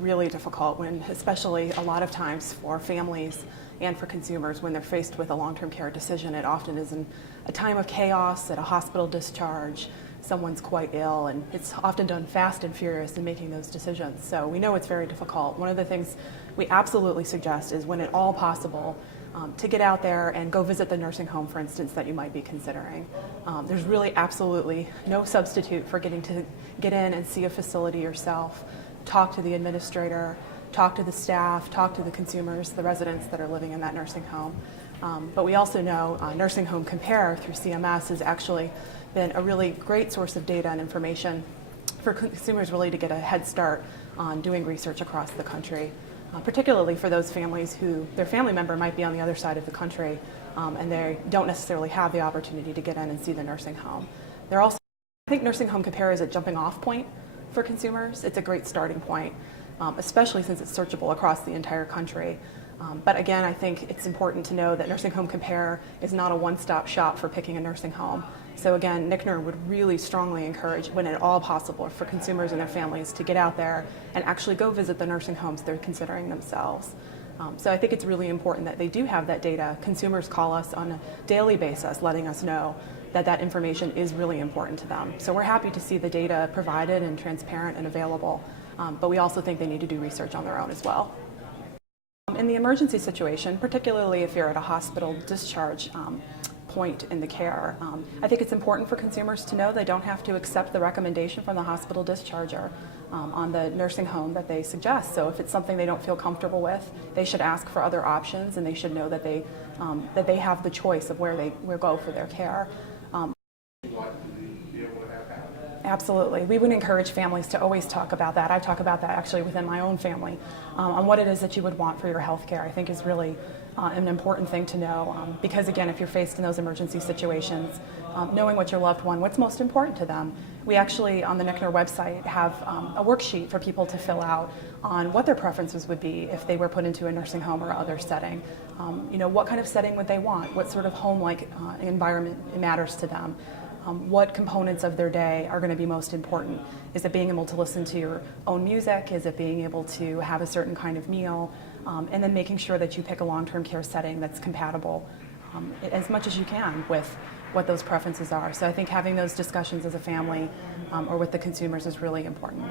really difficult when, especially a lot of times for families and for consumers, when they're faced with a long-term care decision. It often is in a time of chaos, at a hospital discharge, someone's quite ill, and it's often done fast and furious in making those decisions. So we know it's very difficult. One of the things we absolutely suggest is, when at all possible, to get out there and go visit the nursing home, for instance, that you might be considering. There's really absolutely no substitute for getting to get in and see a facility yourself, talk to the administrator, talk to the staff, talk to the consumers, the residents that are living in that nursing home. But we also know Nursing Home Compare through CMS has actually been a really great source of data and information for consumers, really to get a head start on doing research across the country. Particularly for those families who their family member might be on the other side of the country, and they don't necessarily have the opportunity to get in and see the nursing home. They're also, I think Nursing Home Compare is a jumping off point for consumers. It's a great starting point, especially since it's searchable across the entire country. But again, I think it's important to know that Nursing Home Compare is not a one-stop shop for picking a nursing home. So again, NCCNHR would really strongly encourage, when at all possible, for consumers and their families to get out there and actually go visit the nursing homes they're considering themselves. So I think it's really important that they do have that data. Consumers call us on a daily basis, letting us know that that information is really important to them. So we're happy to see the data provided and transparent and available, but we also think they need to do research on their own as well. In the emergency situation, particularly if you're at a hospital discharge point in the care, I think it's important for consumers to know they don't have to accept the recommendation from the hospital discharger on the nursing home that they suggest. So if it's something they don't feel comfortable with, they should ask for other options, and they should know that they have the choice of where they will go for their care. Absolutely. We would encourage families to always talk about that. I talk about that actually within my own family, on what it is that you would want for your health care. I think is really an important thing to know, because again, if you're faced in those emergency situations, knowing what your loved one, what's most important to them. We actually, on the NCCNHR website, have a worksheet for people to fill out on what their preferences would be if they were put into a nursing home or other setting. What kind of setting would they want? What sort of home-like environment matters to them? What components of their day are going to be most important? Is it being able to listen to your own music? Is it being able to have a certain kind of meal? And then making sure that you pick a long-term care setting that's compatible as much as you can with what those preferences are. So I think having those discussions as a family or with the consumers is really important.